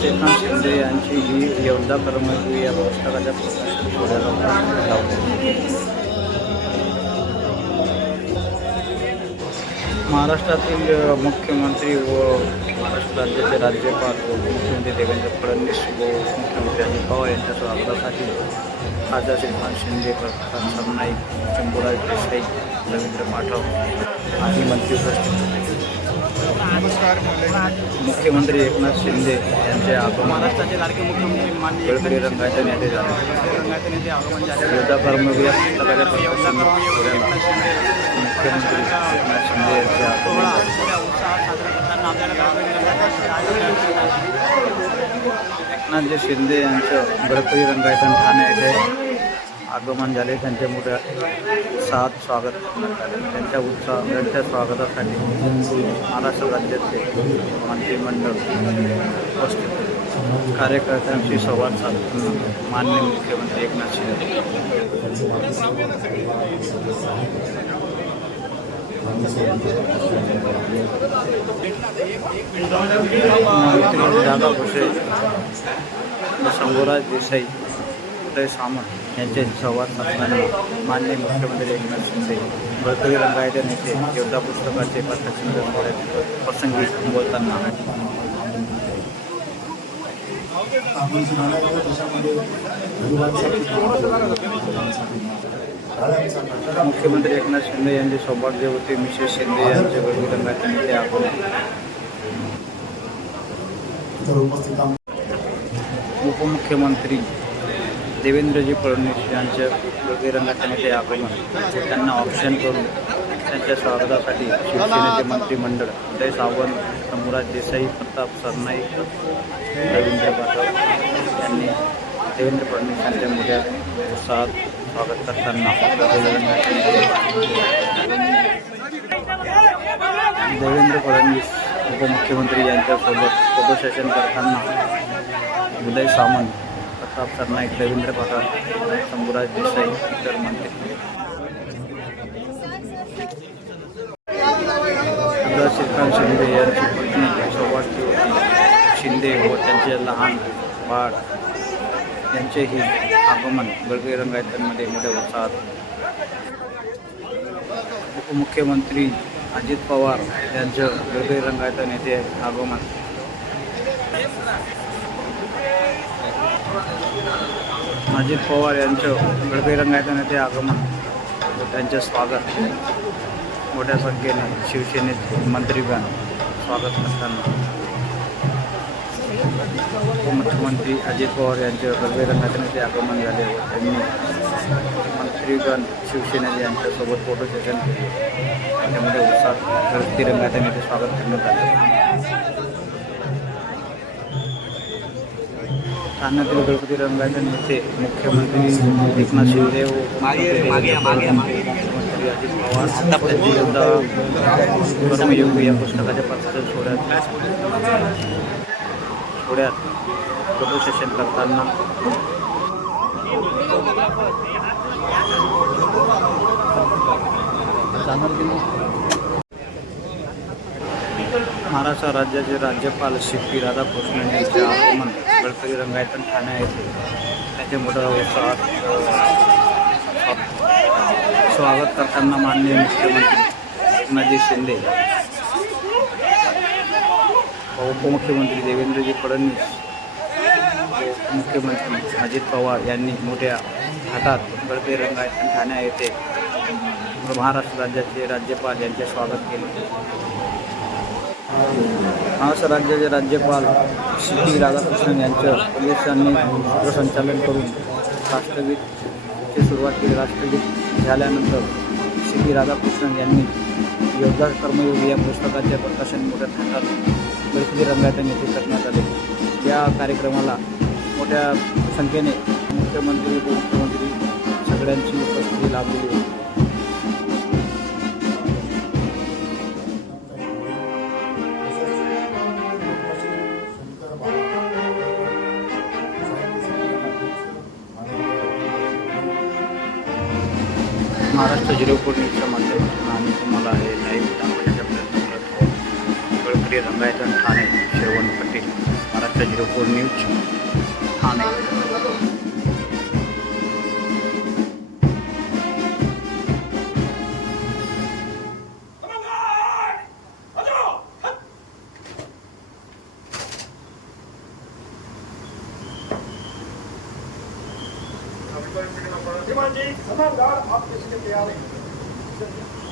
श्रीकांत शिंदे यांची ही योद्धा कर्मयोगी या पुस्तकाच्या प्रकाशन सोहळ्याला लावली. महाराष्ट्रातील मुख्यमंत्री व महाराष्ट्र राज्याचे राज्यपाल व मुख्यमंत्री देवेंद्र फडणवीस व मुख्यमंत्री अजित पवार यांच्या स्वागतासाठी खासदार श्रीकांत शिंदे, प्रकाश सरनाईक, शंभूराज देसाई, रवींद्र पाठक आदी मंत्री उपस्थित होते. मुख्यमंत्री एकनाथ शिंदे यांचे आगमन महाराष्ट्राचे लाडके मुख्यमंत्री माननीय गडकरी रंगायचे नेते झाले. आगमन झाले. योद्धा कर्मयोगी या पुस्तकाच्या प्रकाशन सोहळ्याला मुख्यमंत्री एकनाथ शिंदे यांचे आगमन एकनाथजी शिंदे यांचं गडकरी रंगायतन ठाणे येथे आगमन झाले. त्यांचे मोठ्या उत्साहात स्वागत करण्यात आले. त्यांच्या स्वागतासाठी महाराष्ट्र राज्याचे मंत्रिमंडळ उपस्थित होते. कार्यकर्त्यांशी संवाद साधताना माननीय मुख्यमंत्री एकनाथ शिंदे दादा भुसे, शंभूराज देसाई, उदय सामंत यांचे संवाद साधताना माननीय मुख्यमंत्री एकनाथ शिंदे गडकरी रंगायचे नेते योद्धा पुस्तकाचे प्रकाशन प्रसंगी बोलताना मुख्यमंत्री एकनाथ शिंदे यांचे सौभाग्यवती मिसेस शिंदे यांचे गडकरी रंगायचे नेते आगमन. उपमुख्यमंत्री देवेंद्रजी फडणवीस यांचे गडकरी रंगाचे नेते आगमन. त्यांना ऑप्शन करून त्यांच्या स्वागतासाठी शिवसेनेचे मंत्रिमंडळ उदय सावंत, शंभूराज देसाई, प्रताप सरनाईक, रवींद्र पाठक यांनी देवेंद्र फडणवीस यांच्या मोठ्या उत्साहात स्वागत करताना देवेंद्र फडणवीस उपमुख्यमंत्री यांच्यासोबत फोटो सेशन करताना उदय सामंत, प्रताप सरनाईक, रवींद्र पाठक, शंभूराज देसाई इतर मंत्री. श्रीकांत शिंदे यांची पत्नी सौभाग्यवती शिंदे व त्यांचे लहान बाळ यांचेही आगमन गडकरी रंगायतांमध्ये मोठ्या उत्साहात. उपमुख्यमंत्री अजित पवार यांचं गडकरी रंगायतन येथे आगमन. अजित पवार यांचं गडकरी रंगायतन येथे आगमन व त्यांचे स्वागत मोठ्या संख्येने शिवसेनेचे मंत्रीगण स्वागत करताना उपमुख्यमंत्री अजित पवार यांचे गडकरी रंगायतन येथे आगमन झाले व त्यांनी मंत्रीगण शिवसेनेचे यांच्यासोबत फोटो सेशन केले. त्यामध्ये उत्साहात गडकरी रंगायतन येथे स्वागत करण्यात आले. ठाण्यातील गडकरी रंगायतन येथे मुख्यमंत्री एकनाथ शिंदे व मुख्यमंत्री अजित पवार त्यांची योद्धा कर्मयोगी या पुस्तकाच्या प्रकाशन सोहळ्यात फोटो सेशन करताना महाराष्ट्र राज्याचे राज्यपाल सी.पी. राधाकृष्णन यांचे आगमन गडकरी रंगायतन ठाणे येथे त्यांचे मोठ्या उत्साहात स्वागत करताना माननीय मुख्यमंत्री एकनाथजी शिंदे, उपमुख्यमंत्री देवेंद्रजी फडणवीस, मुख्यमंत्री अजित पवार यांनी मोठ्या थाटात गडकरी रंगायतन ठाणे येथे महाराष्ट्र राज्याचे राज्यपाल यांचे स्वागत केले. महाराष्ट्र राज्याचे राज्यपाल सी.पी. राधाकृष्णन यांचं पोलिसांनी सूत्रसंचालन करून राष्ट्रगीतची सुरुवात केली. राष्ट्रगीत झाल्यानंतर सी.पी. राधाकृष्णन यांनी योद्धा कर्मयोगी या पुस्तकाचे प्रकाशन मोठ्या थाटात गडकरी रंगायतन येथे करण्यात आले. या कार्यक्रमाला मोठ्या संख्येने मुख्यमंत्री, उपमुख्यमंत्री सगळ्यांची उपस्थिती लाभलेली होती. महाराष्ट्र झिरो न्यूजच्या माध्यमातून आम्ही तुम्हाला हे लाईव्ह दाखवण्याचा प्रयत्न करत आहोत. गडकरी रंगायतन ठाणे, श्रवण पटेल. महाराष्ट्र 04 न्यूज ठाणे. श्रीमान जी, समझदार आप किसी के तैयार हैं.